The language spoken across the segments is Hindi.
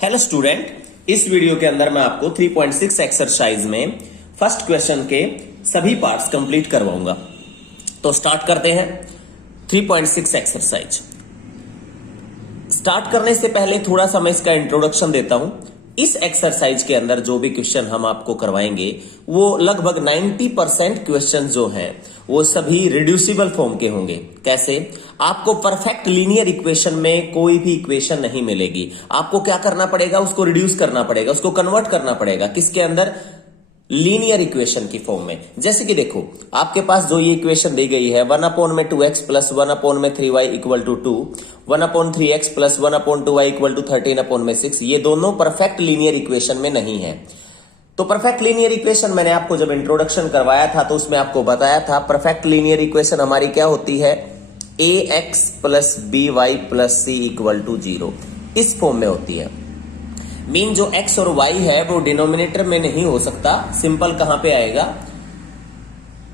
हेलो स्टूडेंट, इस वीडियो के अंदर मैं आपको 3.6 एक्सरसाइज में फर्स्ट क्वेश्चन के सभी पार्ट्स कंप्लीट करवाऊंगा। तो स्टार्ट करते हैं 3.6 एक्सरसाइज। स्टार्ट करने से पहले थोड़ा सा मैं इसका इंट्रोडक्शन देता हूं। इस एक्सरसाइज के अंदर जो भी क्वेश्चन हम आपको करवाएंगे वो लगभग 90% क्वेश्चन जो हैं वो सभी रिड्यूसिबल फॉर्म के होंगे। कैसे? आपको परफेक्ट लीनियर इक्वेशन में कोई भी इक्वेशन नहीं मिलेगी। आपको क्या करना पड़ेगा? उसको रिड्यूस करना पड़ेगा, उसको कन्वर्ट करना पड़ेगा। किसके अंदर? लीनियर इक्वेशन की फॉर्म में। जैसे कि देखो, आपके पास जो ये इक्वेशन दी गई है 1 में 2x प्लस 1 में 3y equal to 2, 1/3x plus 1/2y equal to 13/6, ये दोनों परफेक्ट लीनियर इक्वेशन में नहीं है। तो परफेक्ट लीनियर इक्वेशन मैंने आपको जब इंट्रोडक्शन करवाया था तो उसमें आपको बताया था परफेक्ट लीनियर इक्वेशन हमारी क्या होती है? ax plus by plus c equal to 0, इस फॉर्म में होती है। मीन जो x और y है वो डिनोमिनेटर में नहीं हो सकता। सिंपल कहां पे आएगा?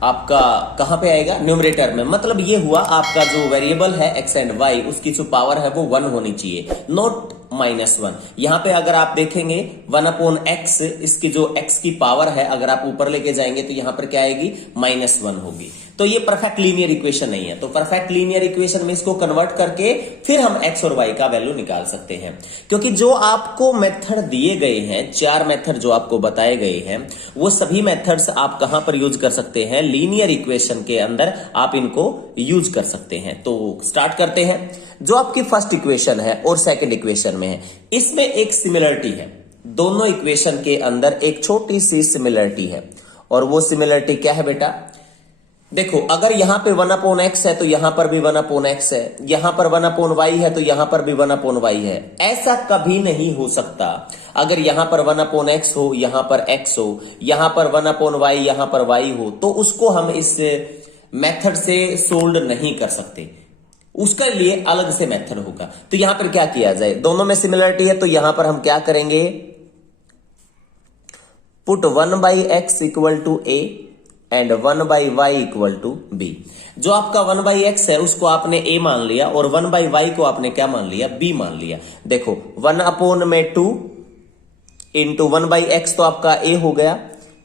आपका कहां पे आएगा? न्यूमरेटर में। मतलब ये हुआ आपका जो वेरिएबल है x एंड y, उसकी जो पावर है वो 1 होनी चाहिए, नॉट -1। यहां पे अगर आप देखेंगे 1/x, इसकी जो x की पावर है अगर आप ऊपर लेके जाएंगे तो यहां पर क्या आएगी? -1 होगी। तो ये परफेक्ट लीनियर इक्वेशन नहीं है। तो परफेक्ट लीनियर इक्वेशन में इसको कन्वर्ट करके फिर हम x और y का वैल्यू निकाल सकते हैं। क्योंकि जो आपको मेथड दिए गए हैं, 4 मेथड जो आपको बताए गए हैं, वो सभी मेथड्स आप कहां पर यूज कर सकते हैं? लीनियर इक्वेशन के अंदर आप इनको यूज कर सकते हैं। तो स्टार्ट करते हैं। जो आपकी फर्स्ट इक्वेशन है और सेकंड इक्वेशन में है, इसमें एक सिमिलरिटी है। दोनों इक्वेशन के अंदर एक छोटी सी सिमिलरिटी है। और वो सिमिलरिटी क्या है बेटा? देखो, अगर यहां पे 1/x है तो यहां पर भी 1/x है, यहां पर 1/y है तो यहां पर भी 1/y है। ऐसा कभी नहीं हो सकता। अगर यहां पर 1/x हो, यहां पर x हो, यहां पर 1/y, यहां पर y हो, तो उसको हम इस मेथड से सोल्व नहीं कर सकते। उसके लिए अलग से मेथड होगा। तो यहां पर क्या किया जाए? दोनों में सिमिलरिटी है तो यहां पर हम क्या करेंगे? Put 1/x equal to a and 1/y equal to b। जो आपका 1/x है उसको आपने a मान लिया और 1/y को आपने क्या मान लिया? b मान लिया। देखो 1/2 इंटू 1/x तो आपका a हो गया,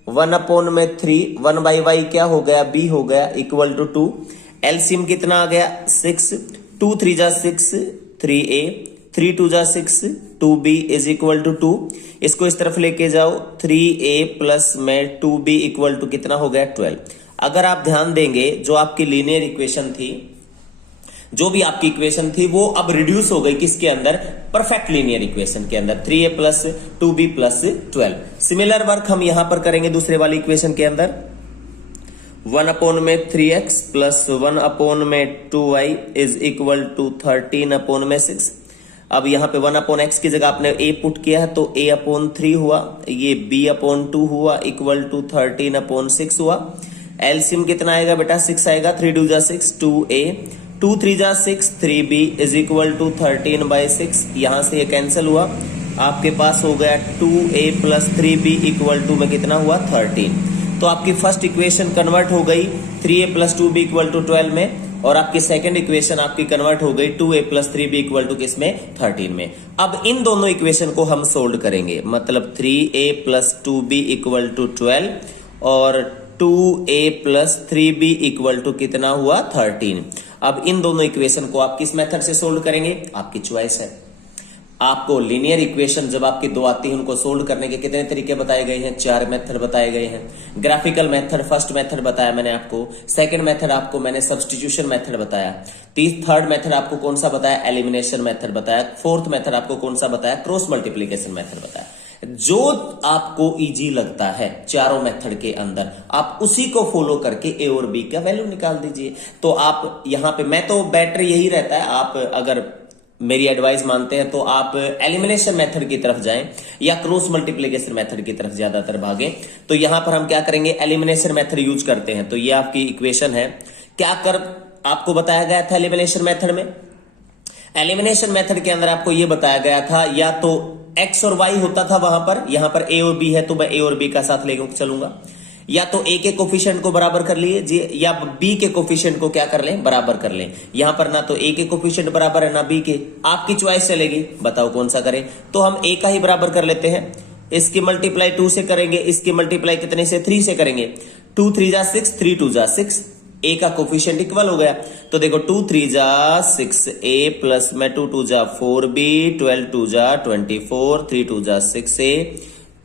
1/3 1/y क्या हो गया? b हो गया, इक्वल टू 2। एलसीएम कितना आ गया? 6, 2 3 जा 6, 3a, 3 2 जा 6, 2b इज इक्वल टू 2। इसको इस तरफ लेके जाओ, 3a प्लस में 2b इक्वल टू कितना हो गया? 12। अगर आप ध्यान देंगे, जो आपकी लीनियर इक्वेशन थी, जो भी आपकी इक्वेशन थी, वो अब रिड्यूस हो गई किसके अंदर? परफेक्ट लीनियर इक्वेशन के अंदर, 3a plus 2b plus 12। Similar work हम यहां पर करेंगे दूसरे वाली इक्वेशन के अंदर। 1/3x plus 1/2y is equal to 13/6। अब यहां पे 1/x की जगह आपने a पुट किया है तो a/3 हुआ, ये b/2 हुआ, इक्वल टू 13/6 हुआ। एलसीएम कितना आएगा बेटा? 6 आएगा, 3 2 जा 6, 2a, 2 3 जा 6, 3b इज इक्वल टू 13/6। यहां से ये कैंसिल हुआ, आपके पास हो गया 2a plus 3b equal to में कितना हुआ? 13। तो आपकी फर्स्ट इक्वेशन कन्वर्ट हो गई 3a plus 2b equal to 12 में, और आपकी सेकंड इक्वेशन आपकी कन्वर्ट हो गई 2a plus 3b equal to किसमें? 13 में। अब इन दोनों इक्वेशन को हम सोल्व करेंगे। मतलब 3a plus 2b equal to 12 और 2a plus 3b equal to कितना हुआ? 13। अब इन दोनों इक्वेशन को आप किस मेथड से सोल्व करेंगे? आपकी चॉइस है। आपको लीनियर इक्वेशन जब आपकी दो आती है उनको सोल्व करने के कितने तरीके बताए गए हैं? 4 मेथड बताए गए हैं। ग्राफिकल मेथड फर्स्ट मेथड बताया मैंने आपको, सेकंड मेथड आपको मैंने सब्स्टिट्यूशन मेथड बताया, थर्ड मेथड आपको कौन सा बताया? एलिमिनेशन मेथड बताया, फोर्थ मेथड आपको कौन सा बताया? क्रॉस मल्टीप्लीकेशन मेथड बताया। जो आपको इजी लगता है चारों मेथड के अंदर, आप उसी को फॉलो करके ए और बी का वैल्यू निकाल दीजिए। तो आप यहां पे, मैं तो बेटर यही रहता है, आप अगर मेरी एडवाइस मानते हैं तो आप एलिमिनेशन मेथड की तरफ जाएं या क्रॉस मल्टीप्लिकेशन मेथड की तरफ ज्यादातर भागें। तो यहां पर हम क्या करेंगे? एलिमिनेशन मेथड यूज करते हैं। तो ये आपकी इक्वेशन है। क्या कर आपको बताया गया था एलिमिनेशन मेथड में? एलिमिनेशन मेथड के अंदर आपको यह बताया गया था, या तो x और y होता था वहां पर, यहां पर a और b है तो मैं a और b का साथ लेकर चलूंगा, या तो ए के कोफिशिएंट को बराबर कर लिए जी, या बी के कोफिशिएंट को क्या कर लें, बराबर कर लें। यहां पर ना तो ए के कोफिशिएंट बराबर है ना बी के, आपकी चॉइस चलेगी, बताओ कौन सा करें। तो हम ए का ही बराबर कर लेते हैं, इसकी मल्टीप्लाई 2 से करेंगे, इसकी मल्टीप्लाई कितने से, 3 से करेंगे। 2 3 जा 6, 3 2 जा 6, ए का कोफिशिएंट इक्वल हो गया। तो देखो 2 3 जा 6 ए प्लस में 2 2 जा 4 बी, 12 2 जा 24, 3 2 जा 6 ए,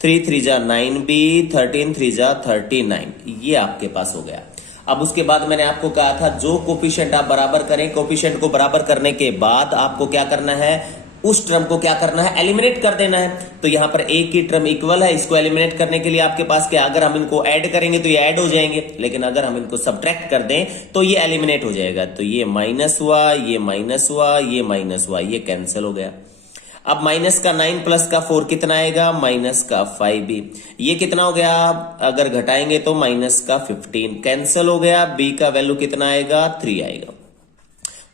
3 3 जा 9 बी, 13 3 जा 39, ये आपके पास हो गया। अब उसके बाद मैंने आपको कहा था जो कोफिशिएंट आप बराबर करें, कोफिशिएंट को बराबर करने के बाद आपको क्या करना है, उस टर्म को क्या करना है, एलिमिनेट कर देना है। तो यहां पर एक की टर्म इक्वल है, इसको एलिमिनेट करने के लिए आपके पास क्या, अगर हम इनको ऐड करेंगे तो ये ऐड हो जाएंगे, लेकिन अगर हम इनको सब्ट्रैक्ट कर दें तो ये एलिमिनेट हो जाएगा। तो ये माइनस हुआ, ये माइनस हुआ, ये माइनस हुआ, ये कैंसिल हो गया। अब माइनस का 9 प्लस का 4 कितना आएगा, माइनस का 5 बी, ये कितना हो गया, अगर घटाएंगे तो माइनस का 15, कैंसिल हो गया। बी का वैल्यू कितना आएगा, 3 आएगा।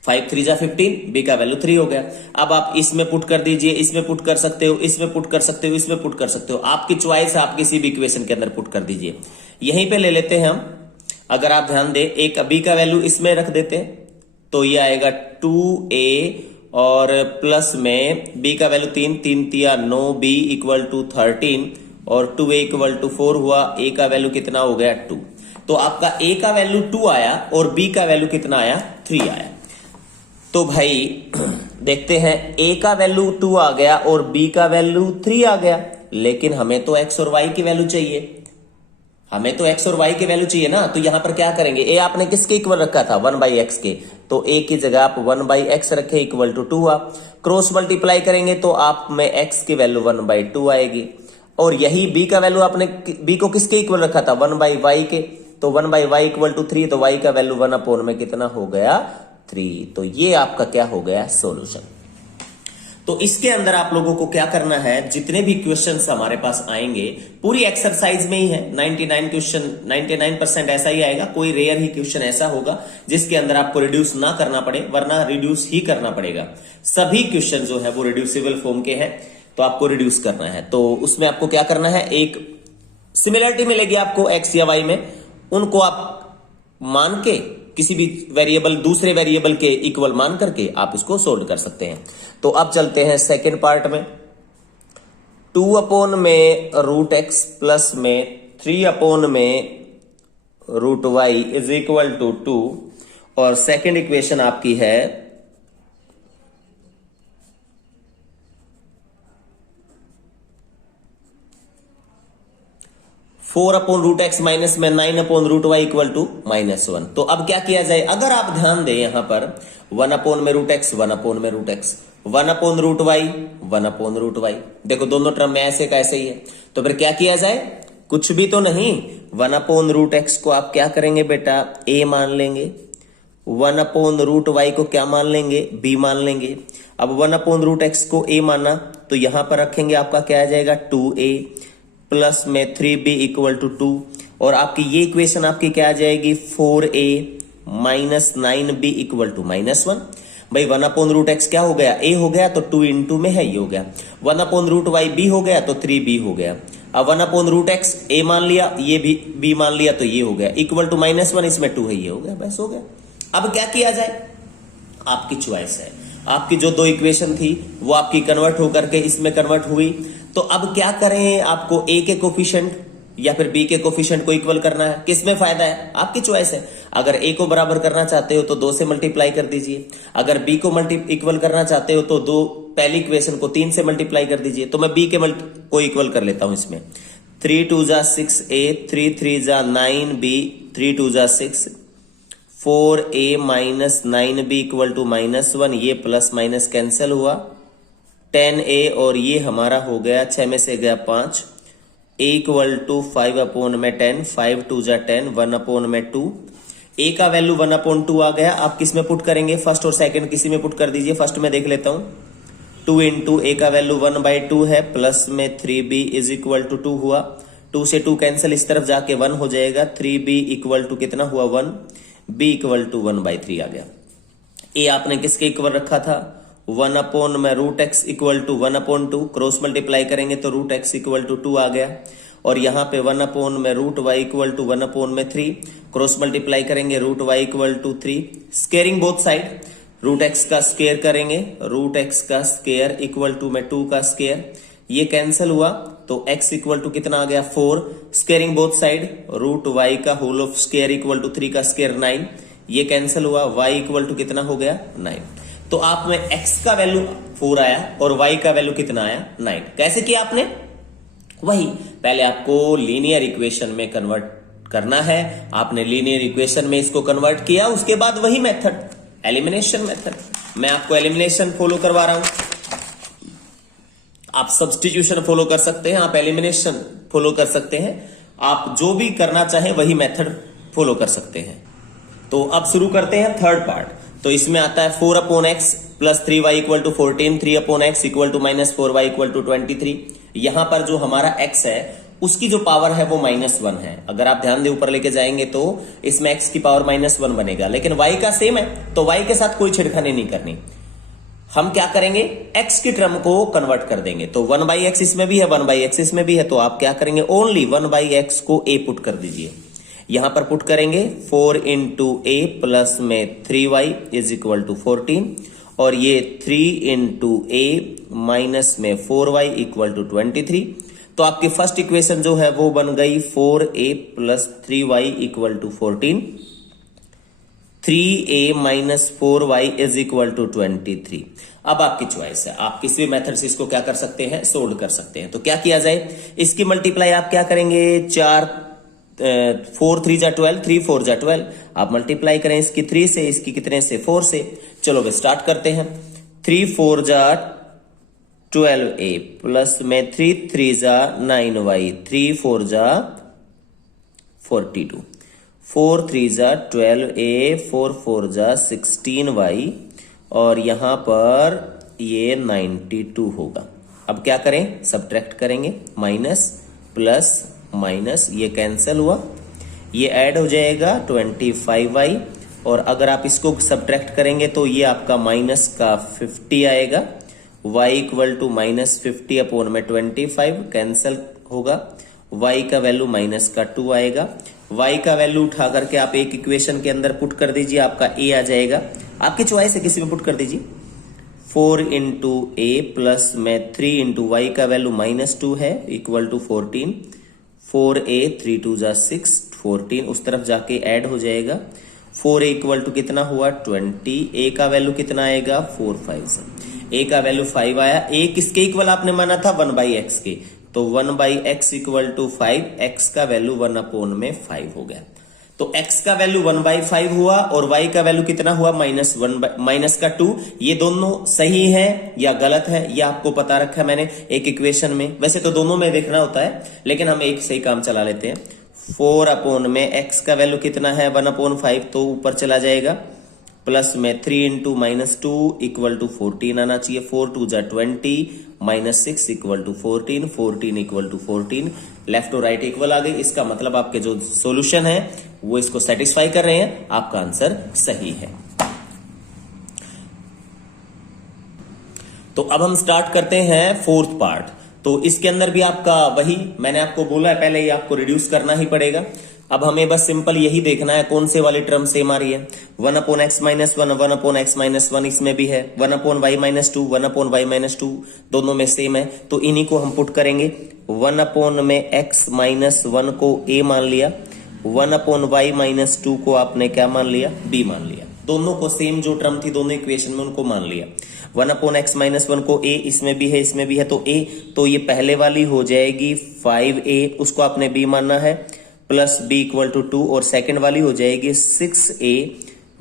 5 3 जा 15, बी का वैल्यू 3 हो गया। अब आप इसमें पुट कर दीजिए, इसमें पुट कर सकते हो, इसमें पुट कर सकते हो, इसमें पुट कर सकते हो, आपकी चॉइस, आप किसी भी इक्वेशन के अंदर पुट कर दीजिए। यहीं पे ले लेते हैं हम, अगर आप ध्यान दें, एक बी का वैल्यू इसमें रख देते हैं तो ये आएगा 2a और प्लस में बी का वैल्यू 3 3 तिया 9, बी इक्वल टू 13 और 2a इक्वल टू 4 हुआ, ए का वैल्यू कितना हो गया, 2। तो आपका ए का वैल्यू 2 आया और बी का वैल्यू कितना आया, 3 आया। तो भाई देखते हैं, ए का वैल्यू 2 आ गया और बी का वैल्यू 3 आ गया, लेकिन हमें तो एक्स और वाई की वैल्यू चाहिए, हमें तो एक्स और वाई की वैल्यू चाहिए ना। तो यहां पर क्या करेंगे, ए आपने किसके इक्वल रखा था, 1/x के, तो ए की जगह आप 1/x रखे इक्वल टू 2 आप क्रॉस मल्टीप्लाई करेंगे तो आप में x की वैल्यू 1/2 आएगी। और यही b का वैल्यू आपने b को किसके इक्वल रखा था, 1/y के, तो 1/y इक्वल टू 3, तो y का वैल्यू 1 में कितना हो गया, 3। तो ये आपका क्या हो गया, सॉल्यूशन। तो इसके अंदर आप लोगों को क्या करना है, जितने भी क्वेश्चंस हमारे पास आएंगे पूरी एक्सरसाइज में ही है, 99 क्वेश्चन 99% ऐसा ही आएगा, कोई रेयर ही क्वेश्चन ऐसा होगा जिसके अंदर आपको रिड्यूस ना करना पड़े, वरना रिड्यूस ही करना पड़ेगा। सभी क्वेश्चन जो है वो रिड्यूसिबल फॉर्म के हैं, तो आपको रिड्यूस करना है। तो उसमें आपको क्या करना है, एक सिमिलरिटी मिलेगी आपको एक्स या वाई में, उनको आप मान के किसी भी वेरिएबल, दूसरे वेरिएबल के इक्वल मान करके आप इसको सोल्व कर सकते हैं। तो अब चलते हैं सेकेंड पार्ट में। 2 में रूट एक्स प्लस में 3 में root Y is equal to 2, और सेकेंड इक्वेशन आपकी है 4/√x माइनस में 9/√y इक्वल टू -1। तो अब क्या किया जाए, अगर आप ध्यान दें यहां पर 1 में रूट एक्स, 1 में रूट एक्स, 1/√y, 1/√y, देखो दोनों टर्म में ऐसे का ऐसे ही है। तो फिर क्या किया जाए, कुछ भी तो नहीं, 1/√x को आप क्या करेंगे बेटा, a मान लेंगे, 1/√y को क्या मान लेंगे, b मान लेंगे। अब 1/√x को a माना तो यहां पर रखेंगे, आपका क्या आ जाएगा, 2a प्लस में 3b इक्वल टू 2, और आपकी ये इक्वेशन आपकी क्या आ जाएगी, 4a minus 9b equal to -1। भाई 1/√x क्या हो गया, a हो गया, तो 2 इंटू में है, ये हो गया। 1/√y b हो गया, तो 3b हो गया। अब 1/√x a मान लिया, ये भी b मान लिया, तो ये हो गया इक्वल टू -1, इसमें 2 है, ये हो गया, बस हो गया। अब क्या किया जाए, आपकी चॉइस है, आपकी जो दो इक्वेशन थी वो आपकी कन्वर्ट होकर के इसमें कन्वर्ट हुई। तो अब क्या करें, आपको a के कोफिशिएंट या फिर b के कोफिशिएंट को इक्वल करना है, किसमें फायदा है, आपकी चॉइस है। अगर a को बराबर करना चाहते हो तो 2 से मल्टीप्लाई कर दीजिए, अगर b को इक्वल करना चाहते हो तो पहली इक्वेशन को 3 से मल्टीप्लाई कर दीजिए। तो मैं b के को इक्वल कर लेता हूं इसमें, 3 2 जा 6a, 3 3 जा 9b, 3 2 जा 6, 4a minus 9b equal to -1, ये प्लस माइनस कैंसिल हुआ, 10a और ये हमारा हो गया 6 में से गया 5, a इक्वल टू 5/10, 5 2 जा 10, 1/2, a का वैल्यू 1/2 आ गया। आप किस में पुट करेंगे, फर्स्ट और सेकंड किसी में पुट कर दीजिए। फर्स्ट में देख लेता हूं, 2 इंटू a का वैल्यू 1/2 है, प्लस में 3b इज इक्वल टू 2 हुआ, 2 से 2 कैंसिल, इस तरफ जाके 1 हो जाएगा, 3b इक्वल टू कितना हुआ 1, b इक्वल टू 1/3 आ गया। a आपने किसके इक्वल रखा था, 1 में root X equal to 1/2, cross multiply करेंगे तो रूट एक्स इक्वल टू 2 आ गया, और यहाँ पे 1 अपॉन में root Y equal to 1 upon में 3, क्रॉस मल्टीप्लाई करेंगे root Y equal to 3, squaring both side, root X का स्केयर करेंगे, रूट एक्स का स्केयर इक्वल टू में 2 का स्केयर, ये कैंसिल हुआ तो x इक्वल टू कितना आ गया 4, squaring both side, root y का whole of square equal to 3 का स्केयर 9, ये कैंसिल हुआ, y इक्वल टू कितना हो गया 9। तो आप में x का वैल्यू 4 आया और y का वैल्यू कितना आया 9। कैसे किया आपने? वही पहले आपको लीनियर इक्वेशन में कन्वर्ट करना है, आपने लीनियर इक्वेशन में इसको कन्वर्ट किया, उसके बाद वही मेथड एलिमिनेशन मेथड, मैं आपको एलिमिनेशन फॉलो करवा रहा हूं। आप सब्स्टिट्यूशन फॉलो कर सकते हैं, आप एलिमिनेशन फॉलो कर सकते हैं, आप जो भी करना चाहें वही मेथड फॉलो कर सकते हैं। तो अब शुरू करते हैं थर्ड पार्ट। तो इसमें आता है 4 upon X plus 3y equal to 14, 3 upon X equal to minus 4y equal to 23। यहां पर जो हमारा x है उसकी जो पावर है वो -1 है। अगर आप ध्यान दे ऊपर लेके जाएंगे तो इसमें x की पावर -1 बनेगा, लेकिन y का सेम है तो y के साथ कोई छेड़खानी नहीं करनी। हम क्या करेंगे, x की टर्म को कन्वर्ट कर देंगे। तो 1/x इसमें भी है, 1/x इसमें भी है, तो आप क्या करेंगे, ओनली 1/x को a पुट कर दीजिए। यहां पर पुट करेंगे 4 इंटू a प्लस में 3y इज इक्वल टू 14, और ये 3 इंटू a माइनस में 4y इक्वल टू 23। तो आपकी फर्स्ट इक्वेशन जो है वो बन गई 4a plus 3y equal to 14, 3a minus 4y is equal to 23। अब आपकी चॉइस है, आप किसी भी मेथड से इसको क्या कर सकते हैं, सोल्व कर सकते हैं। तो क्या किया जाए, इसकी मल्टीप्लाई आप क्या करेंगे, 4 3 जा 12, 3 4 जा 12, आप मल्टीप्लाई करें इसकी 3 से, इसकी कितने से 4 से। चलो स्टार्ट करते हैं। 3 4 जा 12a प्लस में 3 3 जा 9y, 3 4 जा 42, 4 3 जा 12a, 4 4 जा 16y, और यहां पर ये 92 होगा। अब क्या करें, सब्ट्रैक्ट करेंगे, माइनस प्लस माइनस, ये कैंसिल हुआ, ये ऐड हो जाएगा 25y, और अगर आप इसको सब्ट्रैक्ट करेंगे तो ये आपका माइनस का 50 आएगा। y equal to minus 50 upon में 25 कैंसिल होगा, y का वैल्यू माइनस का 2 आएगा। y का वैल्यू उठा करके आप एक इक्वेशन के अंदर पुट कर दीजिए, आपका a आ जाएगा, आपकी चॉइस है किसी में पुट कर दीजिए। 4 इंटू a प्लस में 3 इंटू वाई का वैल्यू -2 है इक्वल टू 14, 4a 3 2 जा 6, 14 उस तरफ जाके ऐड हो जाएगा। 4a इक्वल टू कितना हुआ 20, a का वैल्यू कितना आएगा 4 5 से, a का वैल्यू 5 आया। a किसके इक्वल आपने माना था 1/x के, तो 1/x इक्वल टू 5, x का वैल्यू 1 अपॉन में 5 हो गया। तो x का वैल्यू 1/5 हुआ और y का वैल्यू कितना हुआ माइनस का 2। ये दोनों सही है या गलत है यह आपको पता रखा है मैंने एक इक्वेशन में, वैसे तो दोनों में देखना होता है लेकिन हम एक सही काम चला लेते हैं। 4 अपॉन में x का वैल्यू कितना है 1/5, तो ऊपर चला जाएगा, प्लस में 3 इंटू -2 इक्वल टू 14 आना चाहिए। 4 2 जा 20 -6 equal to 14, 14 equal to 14, left और राइट इक्वल आ गई। इसका मतलब आपके जो सॉल्यूशन है वो इसको सेटिस्फाई कर रहे हैं, आपका आंसर सही है। तो अब हम स्टार्ट करते हैं फोर्थ पार्ट। तो इसके अंदर भी आपका वही मैंने आपको बोला है पहले, ही आपको रिड्यूस करना ही पड़ेगा। अब हमें बस सिंपल यही देखना है कौन से वाली टर्म सेम आ रही है। 1/x - 1, 1/x - 1 इसमें भी है, 1/y - 2, 1/y - 2 दोनों में सेम है, तो इन्हीं को हम पुट करेंगे। 1/x - 1 को a मान लिया, 1/y - 2 को आपने क्या मान लिया b मान लिया। दोनों को सेम जो टर्म थी दोनों इक्वेशन में उनको मान लिया। 1/x - 1 को a इसमें भी है इसमें भी है, तो a, तो ये पहले वाली हो जाएगी 5a, उसको आपने b मानना है, प्लस b इक्वल टू 2, और सेकेंड वाली हो जाएगी 6a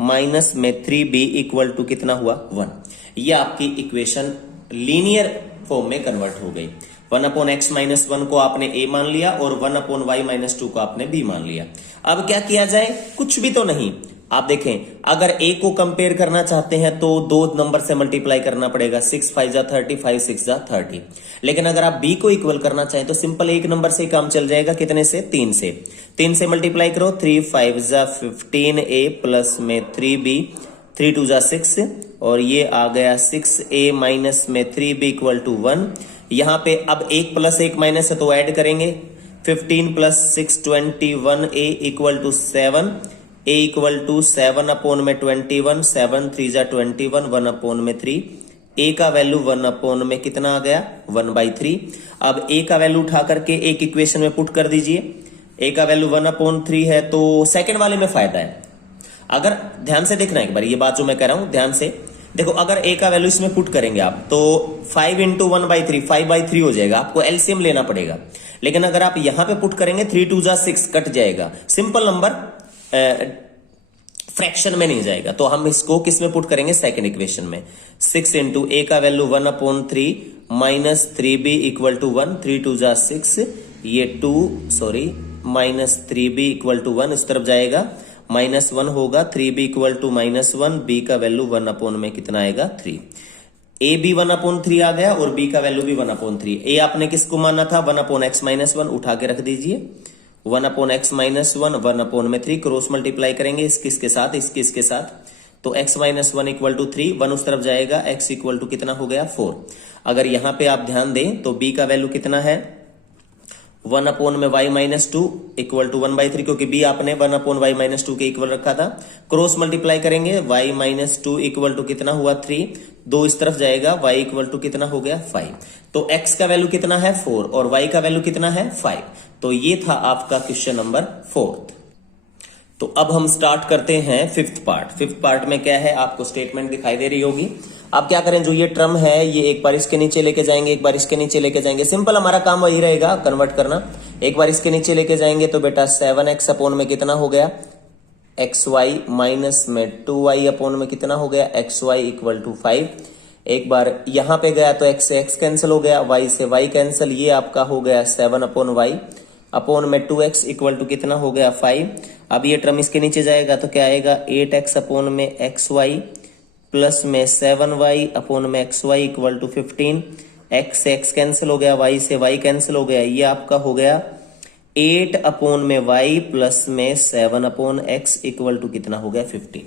माइनस में 3b इक्वल टू कितना हुआ 1। ये आपकी इक्वेशन लीनियर फॉर्म में कन्वर्ट हो गई। 1/x - 1 को आपने a मान लिया और 1/y - 2 को आपने b मान लिया। अब क्या किया जाए, कुछ भी तो नहीं। आप देखें, अगर a को कंपेयर करना चाहते हैं तो 2 नंबर से मल्टीप्लाई करना पड़ेगा, 6 5 जा 30, 5 6 जा 30। लेकिन अगर आप b को इक्वल करना चाहें तो सिंपल एक नंबर से काम चल जाएगा, कितने से 3 से। 3 से मल्टीप्लाई करो, 3 5 जा 15a प्लस में 3b, 3 2 जा 6, और ये आ गया 6a माइनस में 3b इक्वल टू 1। यहां पे अब 1 + 1 माइनस है तो ऐड करेंगे, 15 plus 6 21 a equal to 7, a equal to 7 upon में 21, 7 3 जा 21, 1 अपॉन में 3, a का वैल्यू 1 अपॉन में कितना आ गया 1/3। अब a का वैल्यू उठा करके एक इक्वेशन में पुट कर दीजिए। a का वैल्यू 1/3 है तो सेकंड वाले में फायदा है। अगर ध्यान से देखना एक बार ये बात जो मैं कह रहा हूं ध्यान से देखो, अगर a का वैल्यू इसमें पुट करेंगे आप तो 5 इंटू 1/3 5/3 हो जाएगा, आपको एलसीएम लेना पड़ेगा। लेकिन अगर आप यहां पे पुट करेंगे 3 2 जा 6 कट जाएगा, सिंपल नंबर फ्रैक्शन में नहीं जाएगा। तो हम इसको किस में पुट करेंगे सेकंड इक्वेशन में। 6 इंटू a का value 1/3 minus 3b equal to 1, 3 2 जा 6, ये 2 माइनस 3b इक्वल टू 1 इस तरफ जाएगा, -1 होगा, 3b इक्वल टू -1, b का वैल्यू 1 अपॉन में कितना आएगा 3। a भी 1/3 आ गया और b का वैल्यू भी 1/3। a आपने किसको माना था 1/x-1, उठा के रख दीजिए 1/x-1, 1/3 क्रॉस मल्टीप्लाई करेंगे इसके साथ इसके साथ, तो x-1 इक्वल टू 3, 1 उस तरफ जाएगा, x इक्वल टू कितना हो गया 4। अगर यहां पे आप ध्यान दें तो b का वैल्यू कितना है 1/y-2 इक्वल टू 1/3, क्योंकि b आपने 1/y-2 के इक्वल रखा था। क्रॉस मल्टीप्लाई करेंगे y-2 इक्वल टू कितना हुआ 3, 2 इस तरफ जाएगा, y इक्वल टू कितना हो गया 5। तो x का वैल्यू कितना है 4 और y का वैल्यू कितना है 5। तो ये था आपका क्वेश्चन नंबर 4। तो अब हम स्टार्ट करते हैं फिफ्थ पार्ट। फिफ्थ पार्ट में क्या है आपको स्टेटमेंट दिखाई दे रही होगी। आप क्या करें, जो ये टर्म है ये एक बार इसके नीचे लेके जाएंगे, एक बार इसके नीचे लेके जाएंगे, सिंपल हमारा काम वही रहेगा कन्वर्ट करना। एक बार इसके नीचे लेके जाएंगे तो बेटा 7x अपॉन में कितना हो गया xy माइनस में 2y अपॉन में कितना हो गया xy इक्वल टू 5। एक बार यहां पे गया तो x से x कैंसिल हो गया, y से y कैंसिल, ये आपका हो गया 7 अपॉन y अपॉन में 2x इक्वल टू कितना हो गया 5। अब ये टर्म इसके नीचे जाएगा तो क्या आएगा 8x अपॉन में xy प्लस में 7y अपॉन में xy इक्वल टू 15। x से x कैंसिल हो गया, y से y कैंसिल हो गया, ये आपका हो गया 8 अपॉन में y प्लस में 7 अपॉन x इक्वल टू कितना हो गया 15।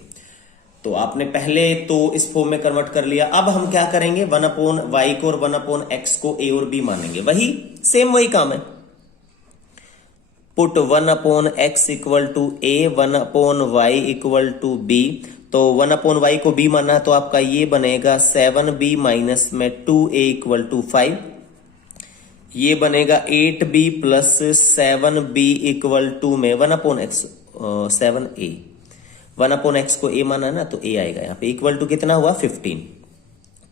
तो आपने पहले तो इस फॉर्म में कन्वर्ट कर लिया। अब हम क्या करेंगे 1 अपॉन y को और 1 अपॉन x को a और b मानेंगे, वही सेम वही काम है। Put 1 upon x equal to a, 1 upon y equal to b। तो 1 अपॉन y को b माना तो आपका ये बनेगा 7b माइनस में 2a इक्वल टू 5। ये बनेगा 8b plus 7b equal to में 1 upon x 7a, 1 upon x को a माना ना तो a आएगा यहाँ पे इक्वल टू कितना हुआ 15।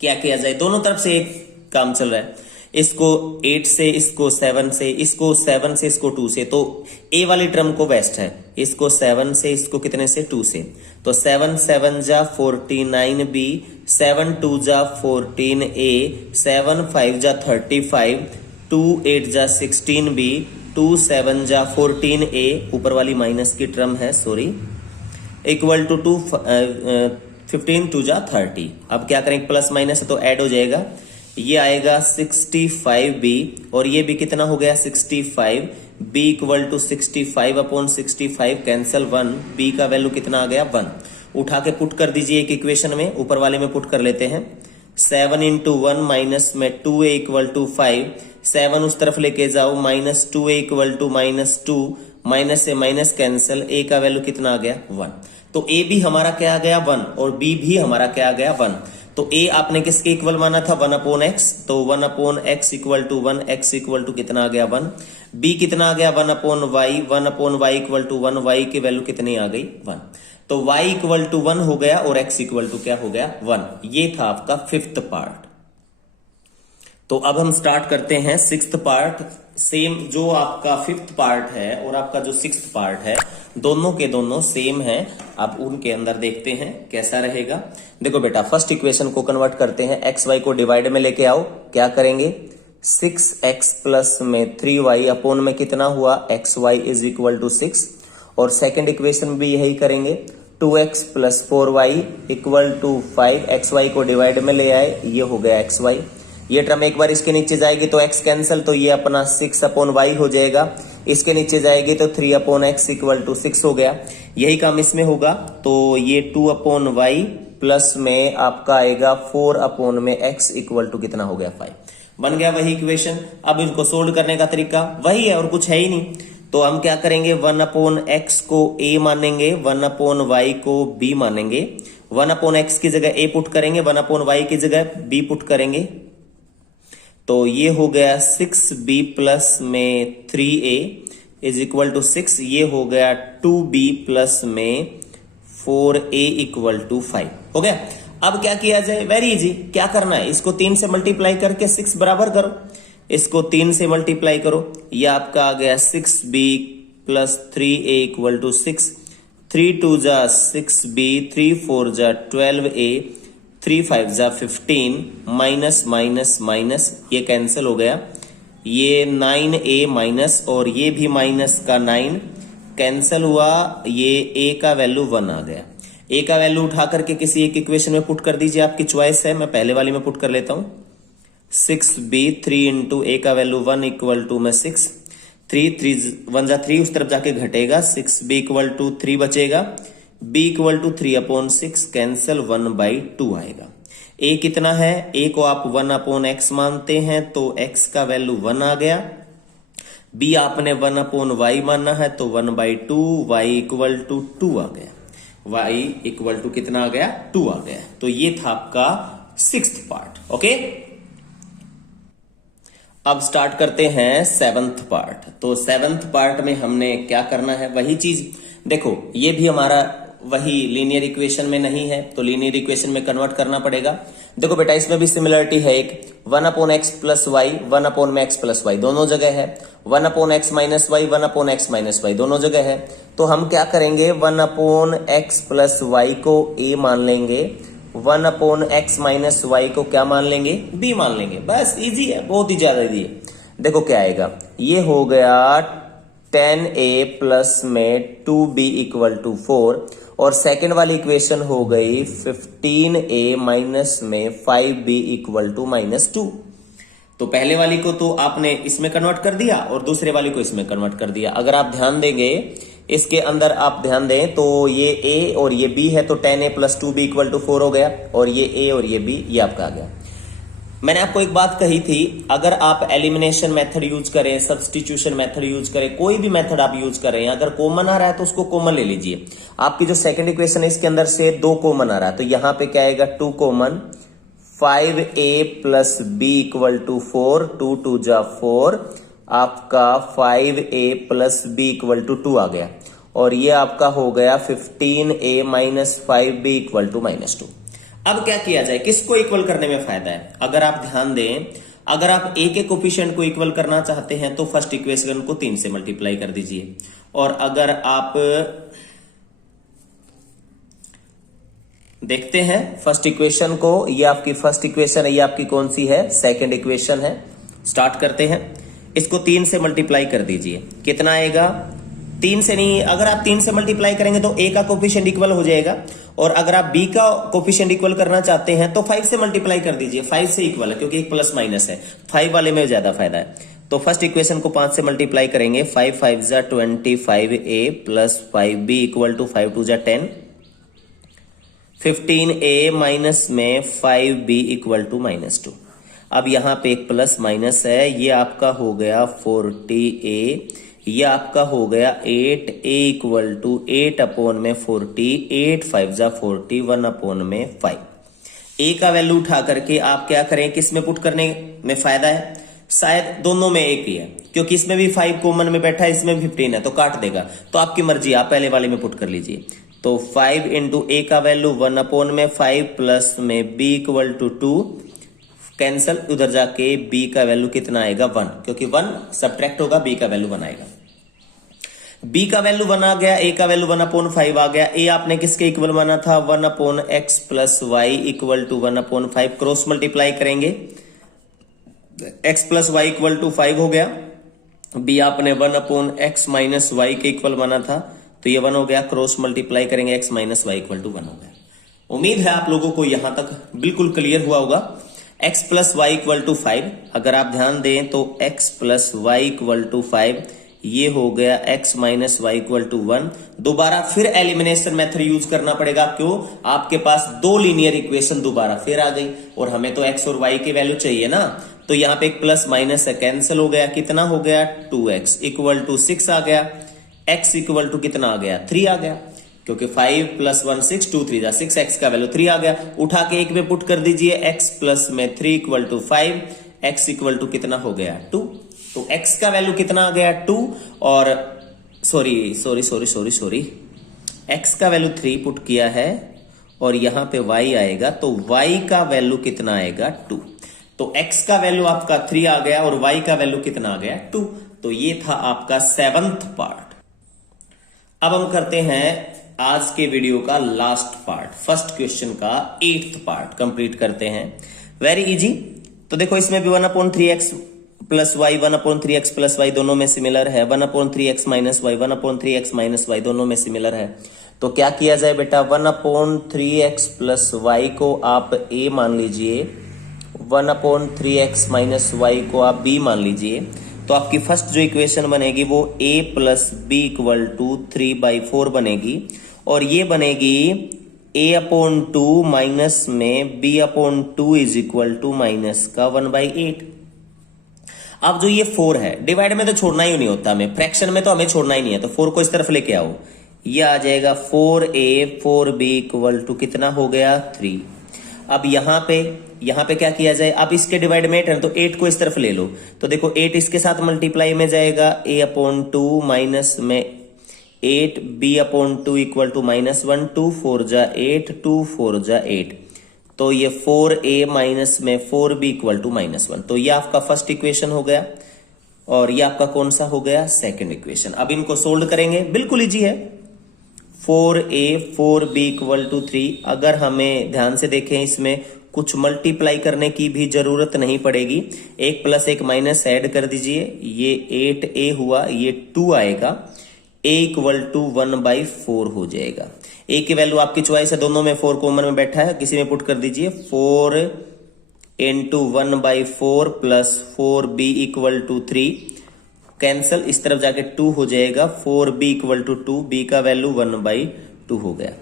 क्या किया जाए, दोनों तरफ से एक काम चल रहा है, इसको 8 से, इसको 7 से, इसको 7 से, इसको 2 से, तो a वाली टर्म को बेस्ट है, इसको 7 से, इसको कितने से 2 से, तो 7 7 जा 49b, 7 2 जा 14a, 7 5 जा 35, 2 8 जा 16b, 2 7 जा 14a, ऊपर वाली माइनस की टर्म है सॉरी, इक्वल टू 15 2 जा 30। अब क्या करेंगे प्लस माइनस तो ऐड हो जाएगा, ये आएगा 65b और ये भी कितना हो गया 65, b equal to 65 upon 65 cancel 1, b का वैल्यू कितना आ गया 1। उठा के पुट कर दीजिए एक इक्वेशन में, ऊपर वाले में पुट कर लेते हैं। 7 इंटू 1 माइनस में 2a इक्वल टू 5, 7 उस तरफ लेके जाओ, minus 2a equal to -2, minus से माइनस कैंसल, a का वैल्यू कितना आ गया 1। तो a भी हमारा क्या आ गया 1 और b भी हमारा क्या आ गया 1। तो a आपने किसके इक्वल माना था 1 अपॉन x, तो 1 upon x equal to 1, x equal to कितना आ गया 1। b कितना आ गया 1 upon y, 1 upon y equal to 1, y की वैल्यू कितनी आ गई 1। तो y इक्वल टू 1 हो गया और x इक्वल टू क्या हो गया 1। ये था आपका फिफ्थ पार्ट। तो अब हम स्टार्ट करते हैं सिक्स्थ पार्ट। सेम जो आपका फिफ्थ पार्ट है और आपका जो सिक्स्थ पार्ट है दोनों के दोनों सेम है। अब उनके अंदर देखते हैं कैसा रहेगा। देखो बेटा फर्स्ट इक्वेशन को कन्वर्ट करते हैं, एक्स वाई को डिवाइड में लेके आओ। क्या करेंगे 6x प्लस में 3y अपॉन में कितना हुआ X Y is equal to 6। और सेकेंड इक्वेशन भी यही करेंगे 2x plus 4y equal to 5। X Y को डिवाइड में ले आए, ये हो गया एक्स वाई। ये टर्म एक बार इसके नीचे जाएगी तो x कैंसिल, तो ये अपना 6 अपॉन वाई हो जाएगा। इसके नीचे जाएगी तो 3 अपॉन एक्स इक्वल टू 6 हो गया। यही काम इसमें होगा तो ये 2 अपॉन वाई प्लस में आपका आएगा 4 अपॉन में x इक्वल टू कितना हो गया 5। बन गया वही इक्वेशन। अब इनको सोल्व करने का तरीका वही है और कुछ है ही नहीं। तो हम क्या करेंगे, 1/x को a मानेंगे, 1/y को b मानेंगे। 1/x की जगह a पुट करेंगे, 1/y की जगह b पुट करेंगे। तो ये हो गया 6b प्लस में 3a इज इक्वल टू 6। ये हो गया 2b प्लस में 4a इक्वल टू 5 हो गया। अब क्या किया जाए, वेरी इजी। क्या करना है, इसको 3 से मल्टीप्लाई करके 6 बराबर करो। इसको 3 से मल्टीप्लाई करो, ये आपका आ गया 6b plus 3a equal to 6। 3 2 जा 6b, 3 4 जा 12a, 3 5 जा 15, माइनस माइनस माइनस ये कैंसिल हो गया। ये 9a माइनस और ये भी माइनस का 9 कैंसिल हुआ। ये a का वैल्यू 1 आ गया। a का वैल्यू उठा करके किसी एक इक्वेशन में पुट कर दीजिए, आपकी चॉइस है। मैं पहले वाली में पुट कर लेता हूं। 6b 3 इंटू a का वैल्यू 1 इक्वल टू में 6, 3 3 1 जा 3 उस तरफ जाके घटेगा, 6b इक्वल टू 3 बचेगा, b इक्वल टू 3/6 कैंसिल 1/2 आएगा। a कितना है, a को आप 1/x मानते हैं तो x का वैल्यू 1 आ गया। b आपने 1/y माना है तो 1/2, y इक्वल टू 2 आ गया। y इक्वल टू कितना आ गया, 2 आ गया। तो ये था आपका 6th पार्ट। ओके, अब स्टार्ट करते हैं 7th पार्ट। तो 7th पार्ट में हमने क्या करना है, वही चीज। देखो ये भी हमारा वही लीनियर इक्वेशन में नहीं है तो लीनियर इक्वेशन में कन्वर्ट करना पड़ेगा। देखो बेटा इसमें भी सिमिलरिटी है एक, 1/x plus Y, 1/x plus Y दोनों जगह है, 1/x minus Y, 1/x minus Y दोनों जगह है। तो हम क्या करेंगे, 1/x प्लस वाई को a मान लेंगे, 1/x माइनस वाई को क्या मान लेंगे, b मान लेंगे। बस इजी है, बहुत ही ज्यादा इजी है। देखो क्या आएगा, ये हो गया 10a प्लस में 2b इक्वल टू 4 और सेकेंड वाली इक्वेशन हो गई 15a माइनस में 5b इक्वल टू -2। तो पहले वाली को तो आपने इसमें कन्वर्ट कर दिया और दूसरे वाली को इसमें कन्वर्ट कर दिया। अगर आप ध्यान देंगे इसके अंदर, आप ध्यान दें तो ये a और ये b है तो 10a plus 2b equal to 4 हो गया और ये a और ये b ये आपका आ गया। मैंने आपको एक बात कही थी, अगर आप एलिमिनेशन मेथड यूज करें, सब्स्टिट्यूशन मेथड यूज करें, कोई भी मेथड आप यूज करें, अगर कॉमन आ रहा है तो उसको कॉमन ले लीजिए। आपकी जो सेकंड इक्वेशन है इसके अंदर से 2 कॉमन आ रहा है तो यहां पे क्या आएगा, 2 common, 5a plus b equal to 4, 2 2 जा 4, आपका 5a plus b equal to 2 आ गया और ये आपका हो गया 15a minus 5b equal to -2। अब क्या किया जाए, किसको इक्वल करने में फायदा है, अगर आप ध्यान दें, अगर आप a के कोफिशिएंट को इक्वल करना चाहते हैं तो फर्स्ट इक्वेशन को 3 से मल्टीप्लाई कर दीजिए। और अगर आप देखते हैं फर्स्ट इक्वेशन को, ये आपकी फर्स्ट इक्वेशन है, ये आपकी कौन सी है, सेकंड इक्वेशन है। स्टार्ट करते हैं, इसको 3 से मल्टीप्लाई कर दीजिए। कितना आएगा, 3 से नहीं, अगर आप 3 से मल्टीप्लाई करेंगे तो a का कोफिशिएंट इक्वल हो जाएगा और अगर आप b का कोफिशिएंट इक्वल करना चाहते हैं तो 5 से मल्टीप्लाई कर दीजिए। 5 से इक्वल है क्योंकि एक प्लस माइनस है, 5 वाले में ज्यादा फायदा है। तो फर्स्ट इक्वेशन को 5 से मल्टीप्लाई करेंगे, 5 5 जा 25a plus 5b equal to 5 2 जा 10, 15a माइनस में 5b इक्वल टू -2। अब यहां पे एक प्लस माइनस है, ये आपका हो गया 40a, ये आपका हो गया 8a इक्वल टू 8/40, 8 5 जा 40, 1/5। a का वैल्यू उठा करके आप क्या करें, किस में पुट करने में फायदा है, शायद दोनों में एक ही है क्योंकि इसमें भी 5 कॉमन में बैठा है, इसमें 15 है तो काट देगा। तो आपकी मर्जी, आप पहले वाले में पुट कर लीजिए। तो 5 इंटू a का वैल्यू 1/5 प्लस में b इक्वल टू 2 कैंसल, उधर जाके b का वैल्यू कितना आएगा, 1, क्योंकि 1 सब्ट्रैक्ट होगा, b का वैल्यू 1 आएगा। b का वैल्यू 1 आ गया, a का वैल्यू 1/5 आ गया। a आपने किसके इक्वल माना था, 1/x plus Y equal to 1/5, cross multiply करेंगे, x plus Y equal to 5 हो गया। b आपने 1/x माइनस वाई के इक्वल माना था तो ये 1 हो गया, क्रॉस मल्टीप्लाई करेंगे, x minus Y equal to 1 हो गया। उम्मीद है आप लोगों को यहां तक बिल्कुल क्लियर हुआ होगा। x plus Y equal to 5, अगर आप ध्यान दें तो x plus Y equal to 5, ये हो गया x minus Y equal to 1। दोबारा फिर एलिमिनेशन मेथड यूज करना पड़ेगा, क्यों, आपके पास 2 लीनियर इक्वेशन दोबारा फिर आ गई और हमें तो x और y की वैल्यू चाहिए ना। तो तो यहां पे एक प्लस माइनस है, कैंसिल हो गया, कितना हो गया 2x इक्वल टू 6 आ गया, x इक्वल टू कितना आ गया 3 आ गया, क्योंकि 5 + 1 6 2 3 6, x का वैल्यू 3 आ गया। उठा के एक में पुट कर दीजिए, x प्लस में 3 equal to 5, x equal to कितना हो गया 2। तो x का वैल्यू कितना आ गया 2 और सॉरी x का वैल्यू 3 पुट किया है और यहां पे y आएगा, तो y का वैल्यू कितना आएगा 2। तो x का वैल्यू आपका 3 आ गया और y का वैल्यू कितना आ गया 2। तो ये था आपका 7th पार्ट। अब हम करते हैं आज के वीडियो का लास्ट पार्ट, फर्स्ट क्वेश्चन का 8th पार्ट कंप्लीट करते हैं। Very easy. तो देखो इसमें भी 1/3x plus Y 1/3x plus Y दोनों में सिमिलर है, 1/3x minus Y 1/3x minus Y दोनों में सिमिलर है। तो क्या किया जाए बेटा, 1/3x प्लस वाई को आप a मान लीजिए, 1/3x माइनस वाई को आप b मान लीजिए। तो आपकी फर्स्ट जो इक्वेशन बनेगी वो a plus B equal to 3/4 बनेगी और ये बनेगी a/2 माइनस में b/2 is equal to minus का 1/8। अब जो ये 4 है, डिवाइड में तो छोड़ना ही नहीं होता हमें, फ्रैक्शन में तो हमें छोड़ना ही नहीं है, तो 4 को इस तरफ लेके आओ, ये आ जाएगा 4a 4b इक्वल टू कितना हो गया 3। अब यहां पे क्या किया जाए, अब इसके डिवाइड में 8 है तो 8 को इस तरफ ले लो, तो देखो 8 इसके साथ मल्टीप्लाई में जाएगा, a/2 माइनस में 8 b/2 इक्वल टू -1 2 4 जा 8 2 4 जा 8, तो ये 4a माइनस में 4b इक्वल टू -1। तो ये आपका फर्स्ट इक्वेशन हो गया और ये आपका कौन सा हो गया सेकंड इक्वेशन। अब इनको सोल्व करेंगे, बिल्कुल इजी है। 4a 4b equal to 3। अगर हमें ध्यान से देखें इसमें कुछ मल्टीप्लाई करने की भी जरूरत नहीं पड़ेगी, 1 प्लस 1 माइनस ऐड कर दीजिए, ये 8a हुआ, ये 2 आएगा, a इक्वल टू 1/4 हो जाएगा। a की वैल्यू आपकी चॉइस है, दोनों में 4 कॉमन में बैठा है, किसी में पुट कर दीजिए, 4 into 1/4 plus 4b equal to 3, cancel, इस तरफ जाके 2 हो जाएगा, 4b इक्वल टू 2, b का वैल्यू 1/2 हो गया।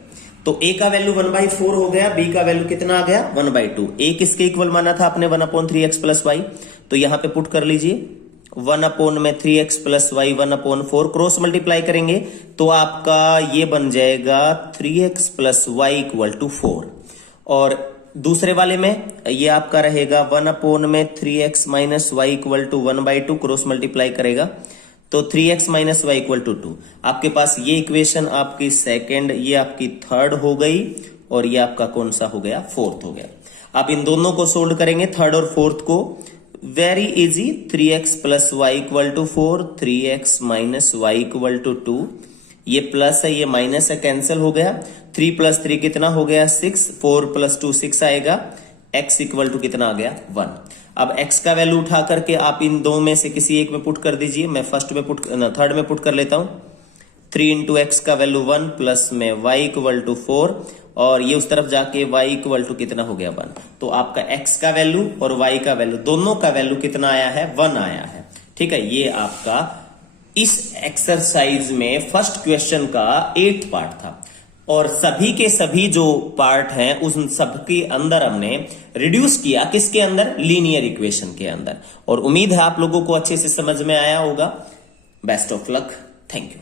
तो a का वैल्यू 1/4 हो गया, b का वैल्यू कितना आ गया 1/2। a किसके इक्वल माना था आपने 1/3x प्लस वाई, तो यहां पे पुट कर लीजिए 1/3x plus Y 1/4, cross multiply करेंगे तो आपका ये बन जाएगा 3x plus Y equal to 4, और दूसरे वाले में ये आपका रहेगा 1/3x minus Y equal to 1/2, cross multiply करेगा तो 3x minus Y equal to 2। आपके पास ये इक्वेशन आपकी सेकेंड, ये आपकी थर्ड हो गई और ये आपका कौन सा हो गया फोर्थ हो गया। अब इन दोनों को सोल्व करेंगे, थर्ड और फोर्थ को, very easy. 3x plus Y equal to 4, 3x minus Y equal to 2, ये प्लस है ये माइनस है, कैंसिल हो गया, 3 प्लस 3 कितना हो गया 6, 4 प्लस 2 6 आएगा, x इक्वल टू कितना आ गया 1। अब x का वैल्यू उठा करके आप इन दो में से किसी एक में पुट कर दीजिए, मैं थर्ड में पुट कर लेता हूं, 3 इंटू एक्स का वैल्यू 1 प्लस में y इक्वल टू 4, और ये उस तरफ जाके y इक्वल टू कितना हो गया 1। तो आपका x का वैल्यू और y का वैल्यू दोनों का वैल्यू कितना आया है 1 आया है। ठीक है, ये आपका इस एक्सरसाइज में फर्स्ट क्वेश्चन का 8th पार्ट था, और सभी के सभी जो पार्ट हैं उन सब के अंदर हमने रिड्यूस किया, किसके अंदर, लीनियर इक्वेशन के अंदर। और उम्मीद है आप लोगों को अच्छे से समझ में आया होगा। Best of luck, thank you.